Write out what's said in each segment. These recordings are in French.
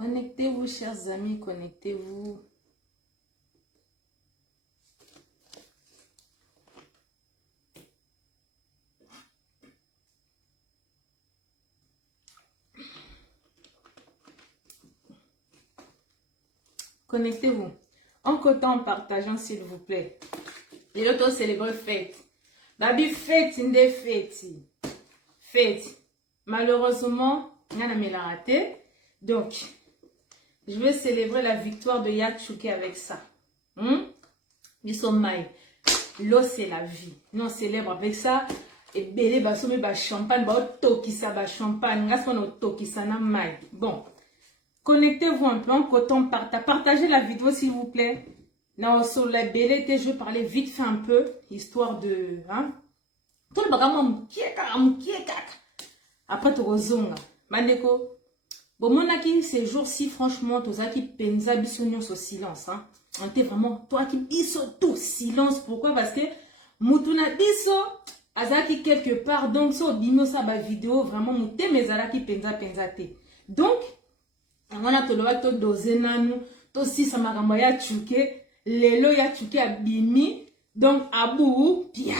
Connectez-vous, chers amis, connectez-vous. Connectez-vous. En cotant, en partageant, s'il vous plaît. Les autres célèbrent fête. Babi fête, inde fête. Fête. Malheureusement, on a raté. Donc, je vais célébrer la victoire de Yatchouké avec ça. Ils sont maïs. L'eau, c'est la vie. Nous, on célèbre avec ça. Et belé, basomi, ba champagne, ba otokisa, ba champagne. Ngaston otokisa na maïs. Bon. Connectez-vous un peu en coton, partagez la vidéo s'il vous plaît. Non, sur la belé, je vais parler vite fait un peu, histoire de... Tout le bagage, après, tu rezonga. Mandeko, bon, mon aki, ces jours-ci, franchement, tous qui pensa bisognos au silence. On était vraiment, toi qui biso tout silence. Pourquoi? Parce que, moutuna biso, azaki quelque part, donc, so, bino sa ba vidéo, vraiment, mouté, mais azaki pensa te. Donc, on a tout le temps dosé nanu, tout si ça m'a ramaya ya tchouké, lelo ya tchouké a bimi, donc abou, pia,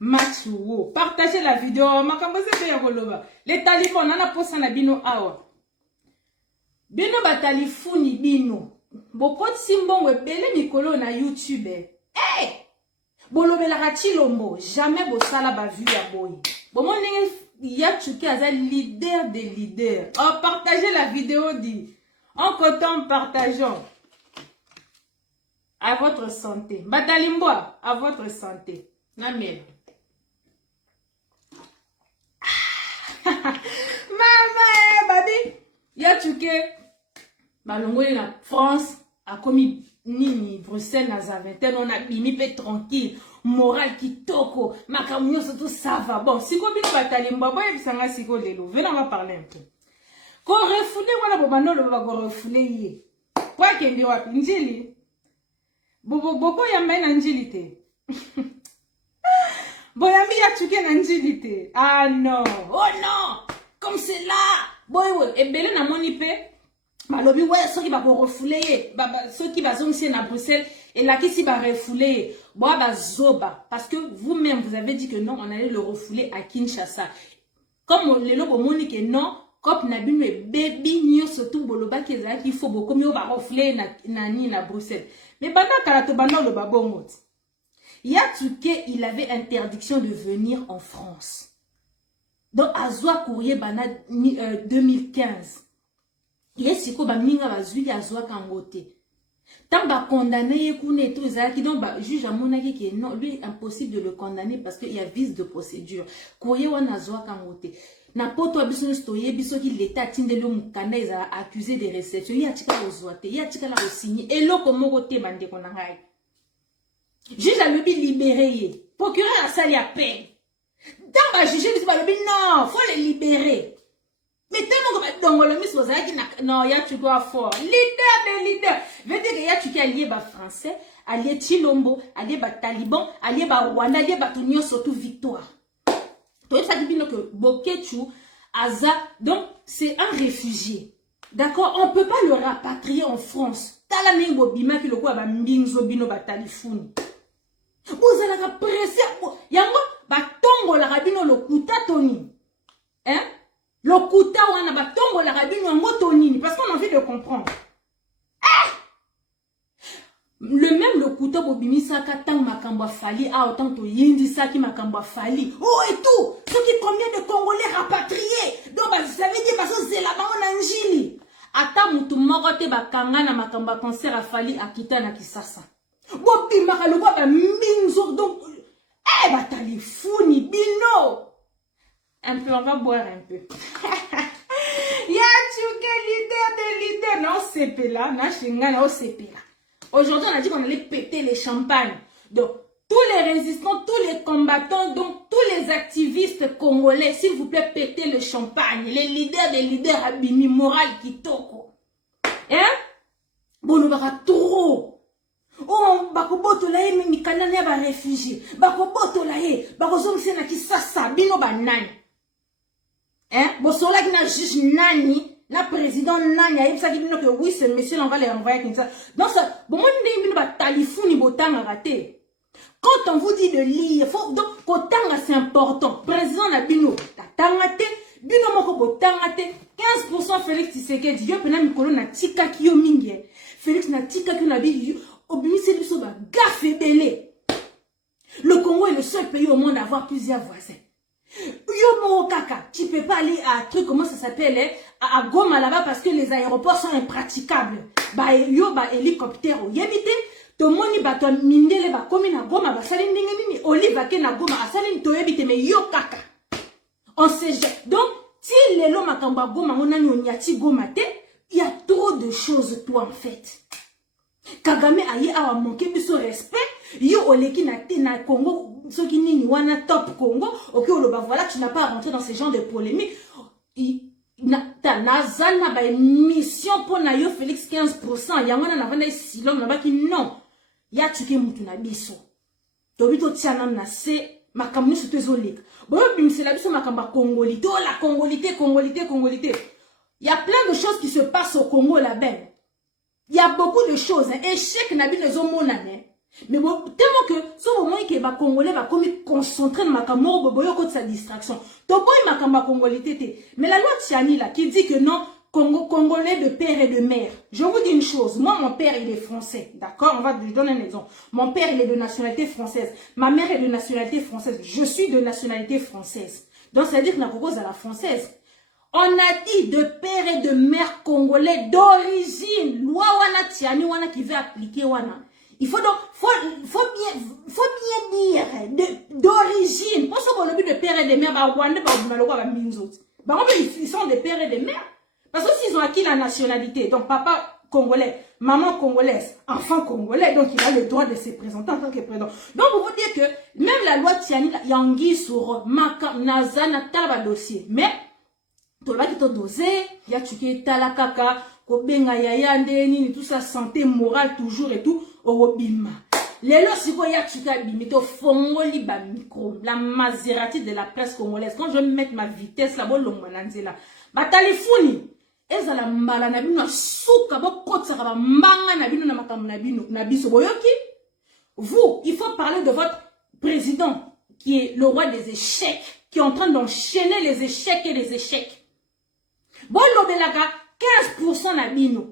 machuo. Partagez la vidéo, makambo se fait yagoloba. Les talibans, on a posé na bino awa. Bino batalifuni bino. Bokot simbon we bele mikolo na YouTube. Hey! Bolobela rachilombo, jamais bosala ba vu ya boy. Bon mon Yatchouké est leader des leaders. Oh, partagez la vidéo, dit. En coton, partageons. À votre santé. Batalimboa, à votre santé. Namel. Maman, babi. Yatchouké. Balongo na France a commis Nini, Bruxelles, na vingtaine, on a bimi pe tranquille. Moral qui toko, makamyo surtout ça va. Bon, si vous avez batali mbaba et bisanga siko lelo, venez on va parler un peu. Ko refoulé wala bobano lo ba ko refoulé yé. Kwa kende wapi njili? Boko yamba na njili te. Boyambi Yatchouké na njili te. Ah non, oh non. Comme c'est là. Boy, et belé na moni pe. Malobi ouais, ceux qui va ko refoulé, ceux qui va zoncer na Bruxelles. Et là, qui s'y va refouler, zoba. Parce que vous-même, vous avez dit que non, on allait le refouler à Kinshasa. Comme le lobo monique non, comme Nabino et baby, nyo surtout boloba qui est qu'il faut beaucoup mieux va refouler na Bruxelles. Mais bana karato bana le babongot. Yatchouké, il avait interdiction de venir en France. Donc, Azwa Courrier bana 2015. Il est si ko ba minga bazui Azwa Kangote. Tant que condamné, donc juge à mon avis que non, lui impossible de le condamner parce qu'il y a vice de procédure. Koye wana zwa kangote. Na poto abiso stoye biso ki l'état tindelo mukanda ils a accusé de réception. Ya tika ozwate, ya tika la osigné et loko moko te bande konangai. Juge a lebi libéré. Procureur a sali à peine. Tant que juge biso ba lebi non, faut les libérer. Mais tellement que Dongolo Miss was like, non, Yatchouké a fort. Leader des leaders. Veut dire que Yatchouké allié ba français, allié Chilombo, allié ba Taliban, allié ba Rwanda, allié ba Tunio, surtout victoire. Toi, ça dit que Bokechu, Aza, donc c'est un réfugié. D'accord? On ne peut pas le rapatrier en France. Talani Bobima qui le quoi ba Mbinzo Bino ba Talifuni. Vous allez la presser. Yango ba Tongo la Rabino le Kuta Tony. Hein? Le kuta wana batongo la rabino en motonini parce qu'on a envie de comprendre. Le même le kuta bobimi saka tang makamba fali a autant to yindi saki makamba fali. Oh et tout, ce qui combien de Congolais rapatriés. Donc ça veut dire parce que c'est là-bas en Anjili. Ata mutu morote bakanga na makamba concert a fali akita na Kisasa. Bobima ka le ba minzo donc batali funi bino. Un peu, on va boire un peu. Yatchouké, leader des leaders. Non, c'est là. Non, c'est là. Aujourd'hui, on a dit qu'on allait péter les champagnes. Donc, tous les résistants, tous les combattants, donc tous les activistes congolais, s'il vous plaît, pétez le champagne. Les leaders des leaders, Abimi, Moral, Kitoko. Hein? Bon, nous va trop. Oh, bakoboto la ye, mikanane ba réfugié. Bakoboto la ye, bakozomse na Kisasa, bino banani. Hein? Bosola qui na juge nani, La président Nanya, il s'agit que oui, ce monsieur, on va les renvoyer comme ça. Donc, ça, bon, moi, il va talifouni, botan à rater. Quand on vous dit de lire, faut, donc, kotanga, c'est important. Président Nabino, ta tangate, bino moko botangate, 15% Félix Tshisekedi, yo pena mikolo na tika kiyo mingi. Félix na tika kiyo na bi, obimisi biso ba gaffe belé. Le Congo est le seul pays au monde à avoir plusieurs voisins. Yo mon kaka, tu peux pas aller à truc, comment ça s'appelle, à Goma là-bas parce que les aéroports sont impraticables. Bah yo ba hélicoptère au yebite, to moni ba to mindele ba komi na Goma ba sali ndenge nini, oliva ke na Goma asali to yebite mais yo kaka. On sait donc si les lots makamba Goma on a nyati Goma te, il y a trop de choses toi en fait. Kagame aye awa manqué de respect, yo oleki na Congo. Ceux qui n'y wana top Congo, ok, voilà, tu n'as pas à rentrer dans ce genre de polémique. Ta nazana ba mission pour na yo Félix 15%. Yangwana na vana silom na baki non. Ya tuke mutu na biso. Tobito tiana na se makamni su tezolik. Bon bimse la biso makamba congolité, oh la congolité. Il y a plein de choses qui se passent au Congo là-bas. Il y a beaucoup de choses, hein. Échec n'a pas les hommes monanés. Mais bon, tellement que, ce moment que les Congolais va comme concentrer dans ma camoro, boyo contre sa distraction. Tobo ma kamba Congolais tété. Mais la loi Tiani là, qui dit que non, Congolais de père et de mère. Je vous dis une chose, moi mon père il est français, d'accord? Je donne un exemple. Mon père il est de nationalité française. Ma mère est de nationalité française. Je suis de nationalité française. Donc ça veut dire que la cause à la française. On a dit de père et de mère congolais d'origine. Loi wana Tiani wana qui veut appliquer wana. Il faut donc, faut bien dire d'origine. Pour ça, on de père et de mère, ils sont des pères et des mères. Parce que s'ils ont acquis la nationalité, donc papa congolais, maman congolaise, enfant congolais, donc il a le droit de se présenter en tant que président. Donc, pour vous dire que même la loi Tiani, il y a un guise sur Maka, Nazana, Talaba dossier. Mais, tout le monde qui dosé, il y a tué Talakaka, Kobenga, Yayande, Nini, tout ça, santé morale toujours et tout. Orobima. Les lois, si vous y a tu fongoli ba micro, la Maserati de la presse congolaise. Quand je vais mettre ma vitesse là, bon, l'ombananzela. Ba téléphone, eza la mbala na bino souka bo kotsa ba mbanga na bino na makambo na bino na biso boyoki. Vous, il faut parler de votre président qui est le roi des échecs, qui est en train d'enchaîner les échecs et les échecs. Bon, l'obelaga 15% na bino.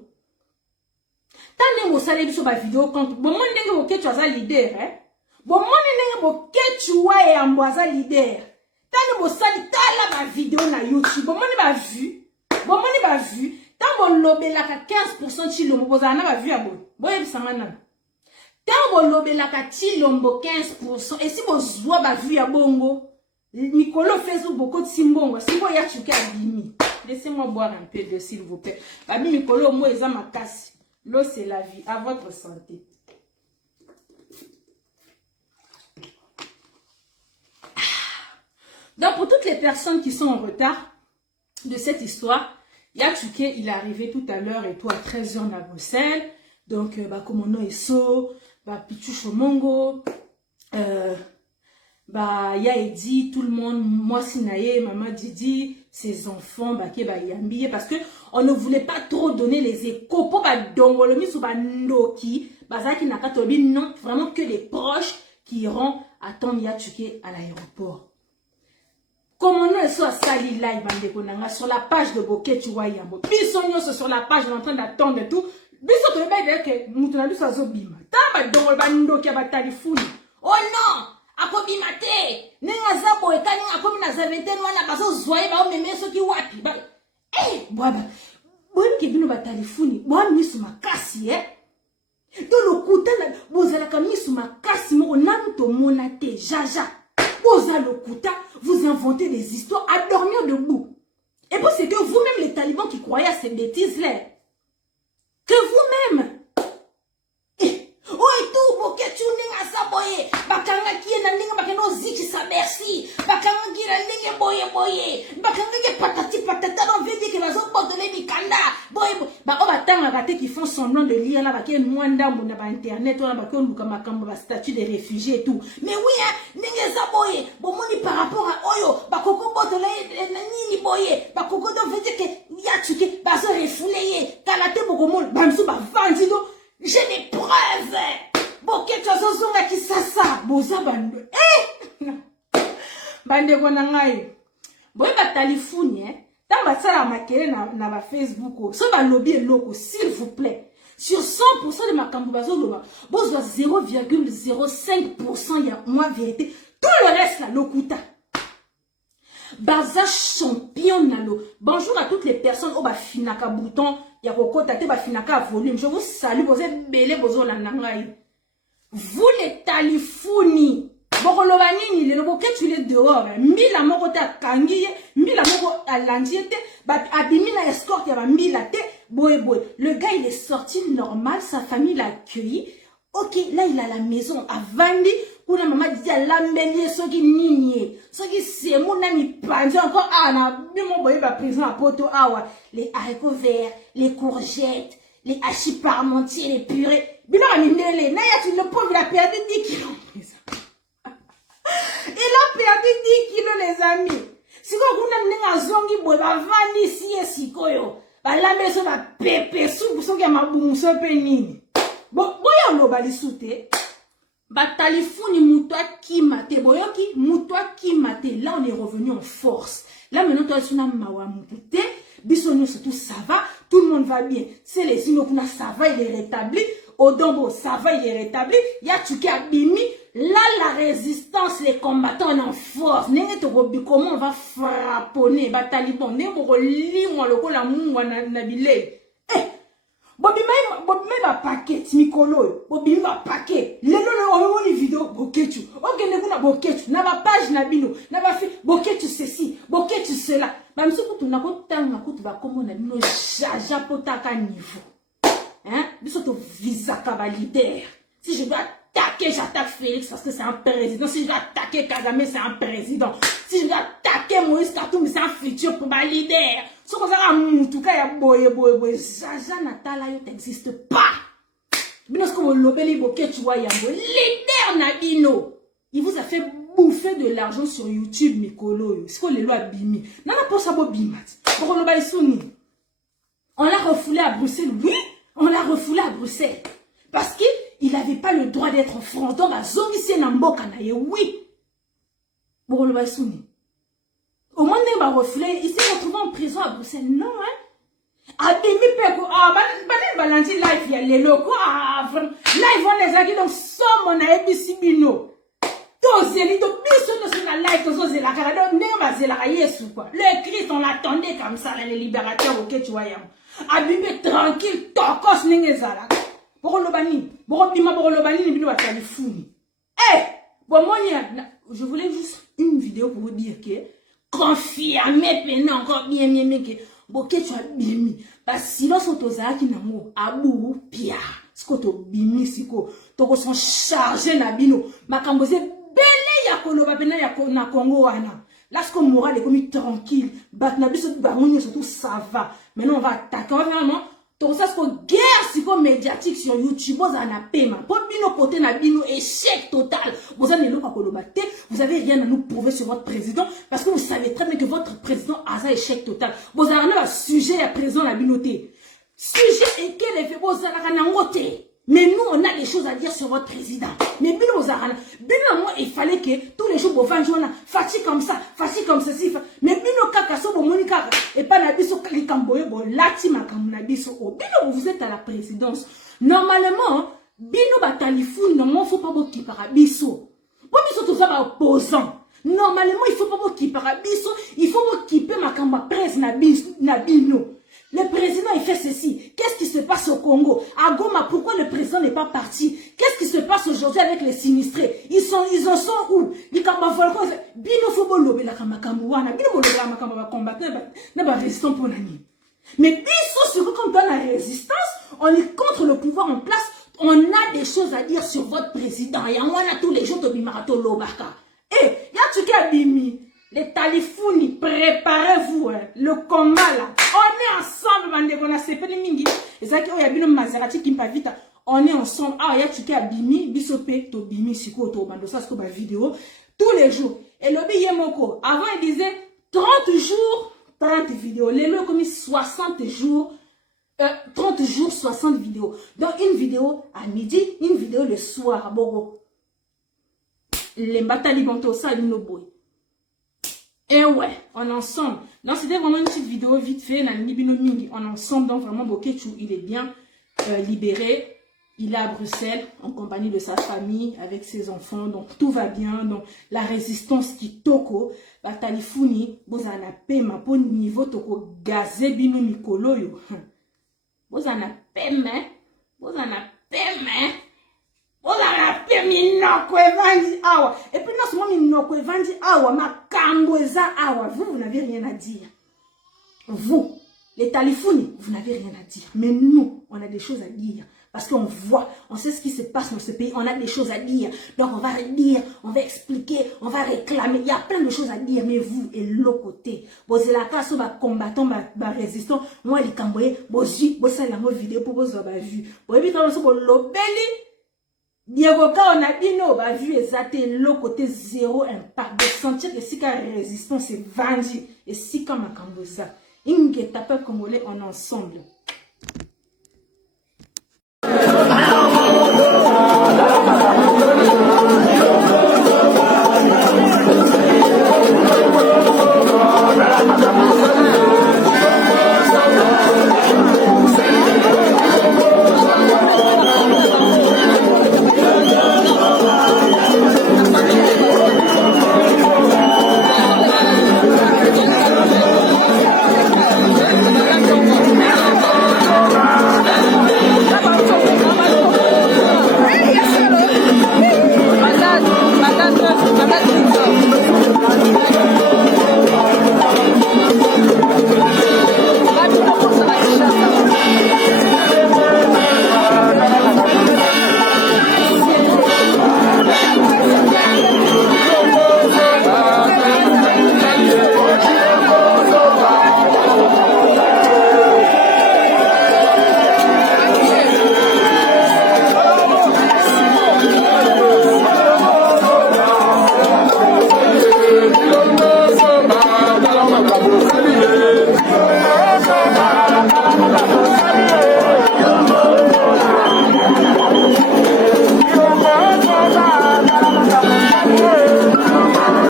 Tandis que vous allez sur ma vidéo quand bon moi n'engue vous que tu as leader hein bon moi n'engue vous que tu as un boisa leader tandis que vous allez tala ma vidéo na YouTube bon moi n'a pas vu tant bon lobela ka 15% chilombo boza na ba vu abo boye bisangana tant bon lobela ka chilombo 15% et si vous zoa ba vu ya bongo Nicolo Facebook beaucoup de simbongo si vous ya chuka bimi laissez-moi boire un peu de s'il vous plaît babi Nicolo moi eza makasi. L'eau, c'est la vie. À votre santé. Donc, pour toutes les personnes qui sont en retard de cette histoire, Yatuke, il est arrivé tout à l'heure et tout à 13h à Bruxelles. Donc, Komono Eso, Pichu Chomongo, Yaedi, tout le monde, moi Sinaye, Maman Didi, ses enfants, Yambiye, parce que on ne voulait pas trop donner les échos pour Dongolomi ou Noki, Bazaki Nakatobi, non, vraiment que les proches qui iront attendre Yatuke à l'aéroport. Comme on est sur Sali Live, sur la page de Bokeh, tu vois, Yambo. Bisogno sur la page, on est en train d'attendre tout. Bisogno, tu vas dire que nous avons ça zobima. Taba Dongolomi qui a talifuni. Oh non! Akobimate nenga zabo ekani akomi na 21 wana bazo zoye ba meme soki wapi ba baba boni ke bino batalifuni bwa misu makasi to lokuta na bozala ka misu makasi mo namu to monate jaja boza lokuta vous inventez des histoires à dormir debout et puis c'est que vous-même les talibans qui croyez à ces bêtises là que vous-même tu n'es pas boye, bakanga qui est n'inga bakano ziki sa merci, bakanga qui est boye, bakanga qui patata on veut dire que les autres portent les mikanda, boye, batanga raté qui font semblant de lire là, baké mwanda mona ba internet, on a baké on luka makambo ba statut de réfugiés et tout. Mais oui hein, n'inga sa boye, bon moni par rapport à oyo, bakoko porte les nini boye, bakoko donc veut dire que yatuke, bando. Bande kona ngai. Boye ba talifuni tamba sala makele na ba Facebook so ba lobby eloko s'il vous plaît. Sur 100% de ma cambubazo loba, bozo 0,05% ya moi vérité. Tout le reste là lokuta. Baza champion nalo. Bonjour à toutes les personnes au ba finaka bouton ya kokota te ba finaka volume. Je vous salue, vous êtes belé bozo la nangai. Vous les talifuni. Bokoloba nini le lobo que tu les dehors. Mbila moko ta kangiye, mbila moko alandiete, ba abimina escorte ya ba mbila te. Boy. Le gars il est sorti normal, sa famille l'a accueilli. Ok, là il a la maison à Vandi. Où la maman dit à l'ambellier, ce qui nigne, ce qui c'est mon ami pandi encore. Ah, na mon boy va prison à poto. Ah ouais, les haricots verts, les courgettes, les hachis parmentiers, les purées. Bilan à minele, naya tu le pauvre il a perdu 10 kilos. Il a perdu 10 kilos les amis. Si vous avez un zongi boy va Vandi ici et si koyo. Ba la maison va pépé sous pour que ma boum se pénine. Bon, boya lo bali soute. Batalifuni moutoua qui mate. Boyoki moutoua qui mate. Là on est revenu en force. Là maintenant toi tu n'as mawa moutouté. Bisonio surtout ça va. Tout le monde va bien. C'est les inokuna ça va il est rétabli. Odombo ça va il est rétabli. Yatuke abimi. Là la résistance les combattants en force. Nenge to comment on va frapponner. Batalibon. Nenge mo limo loko la mungwa na bile. Bobi ba paquet mikolo bobi ba paquet lelo on une vidéo boketu okende kuna boketu na ba page na bino na ba fi boketu ceci boketu cela ba msuku tunako tanga kutu ba komo na bino jaja potaka niveau biso to visa ka ba leader. Si je dois attaquer j'attaque Félix parce que c'est un président. Si je dois attaquer Kagame c'est un président. Si je dois attaquer Moïse Katumbi c'est un futur pour ma leader. Ce qu'on a en tout cas, il y a boy. Jaja Natala, il n'existe pas. Parce que le leader Nabino, il vous a fait bouffer de l'argent sur YouTube, Mikolo. C'est quoi les lois Bimi? Non, pas ça, Bimat. On l'a refoulé à Bruxelles, oui. On l'a refoulé à Bruxelles. Parce qu'il n'avait pas le droit d'être en France. Donc, à Zongi Namboka, oui. Bon, le Baïsouni. Au moins, il va refouler. Il s'est retrouvé en prison à Bruxelles. Non, hein. Abimi Peko. Ah, Balanti live, il y a les locaux. Ah, vraiment. Live, on les a dit, donc, somme, on a ABC Bino. Tozeli, donc, biso, nous sommes la live, tous la carade, on va se la yesu, quoi. Le Christ, on l'attendait comme ça, les libérateurs, ok, tu vois, yam. Abimi tranquille, tokos, n'engezala. Borolobani, Borolobani, ni bino va faire le fou. Eh, bon, moi, je voulais juste une vidéo pour vous dire que, confirmé maintenant encore bien que boke tu as bimi parce que sinon sont aux arcs nango abou pia siko to bimi siko to sont chargé na bino makambo ze belé ya koloba pena ya na Congo wana là ce que moral est comme tranquille bat na biso bangonyo surtout ça va maintenant on va attaquer vraiment to ça ce que guerre siko médiatique sur YouTube vous en a paiement pour bino côté na bino échec total vous en elo koloba te. Vous avez rien à nous prouver sur votre président parce que vous savez très bien que votre président a un échec total. Vous avez un sujet à présent la binoté. Sujet et quel effet vous avez un côté. Mais nous on a des choses à dire sur votre président. Mais bien vous avez moi il fallait que tous les jours vous vendiez fatigue comme ça, fatigue comme ceci. Mais bino kakaso bo monika et pas na biso likamboye bo lati makamuna biso. Bino vous êtes à la présidence. Normalement bino batalifu non faut pas boki para biso. Opposant. Normalement, il faut pas m'occuper il faut m'occuper ma camba presse Nabino. Le président, il fait ceci. Qu'est-ce qui se passe au Congo? À Goma, pourquoi le président n'est pas parti? Qu'est-ce qui se passe aujourd'hui avec les sinistrés? Ils en sont où? Les camba volcans, Bino faut bolobe la camba cambouana, Bino bolobe la camba va combattre, n'a pas résistant pour l'année. Mais Biso, sur comme dans la résistance, on est contre le pouvoir en place. On a des choses à dire sur votre président. Et on a tous les jours de Bimarato Lobaka. Eh, Yatuke Abimi, les Talifouni, préparez-vous, hein, le combat là. On est ensemble, on a CP Mingi. Et ça, il y a bien Maserati qui me vite. On est ensemble. Ah, Yatuke Abimi, Bisope, Tobimi, Siko, Tobando, ça c'est ma vidéo. Tous les jours. Et le Yemoko, avant il disait 30 jours, 30 vidéos. Les lois comme 60 jours. 30 jours, 60 vidéos. Donc, une vidéo à midi, une vidéo le soir à Bogo. les batali bonto ça lino boy. Et ouais, en ensemble. Donc c'était vraiment une petite vidéo vite fait, en ensemble, donc vraiment Bokechu, il est bien libéré. Il est à Bruxelles en compagnie de sa famille, avec ses enfants, donc tout va bien. Donc la résistance qui toko, batalifuni, bozana pema pour niveau toko gazé bino mikolo yo. Bozana pema, bozana pema. Bozana pema minoko evandi awa. Et puis non seulement minoko evandi awa, ma kamboza awa. Vous n'avez rien à dire. Vous, les talifuni, vous n'avez rien à dire. Mais nous, on a des choses à dire. Parce qu'on voit, on sait ce qui se passe dans ce pays, on a des choses à dire. Donc on va dire, on va expliquer, on va réclamer. Il y a plein de choses à dire, mais vous, et l'autre côté, vous êtes la casse, vous combattant, vous résistant. Moi, les camboyés, vous avez la vidéo pour vous avoir vu. Vous avez vu quand vous l'obéli. Diego, quand on a dit non, on a vu exactement l'autre côté, zéro impact. De sentir que si la résistance est vendue, et si comme un cambosa, il y a des congolais en ensemble.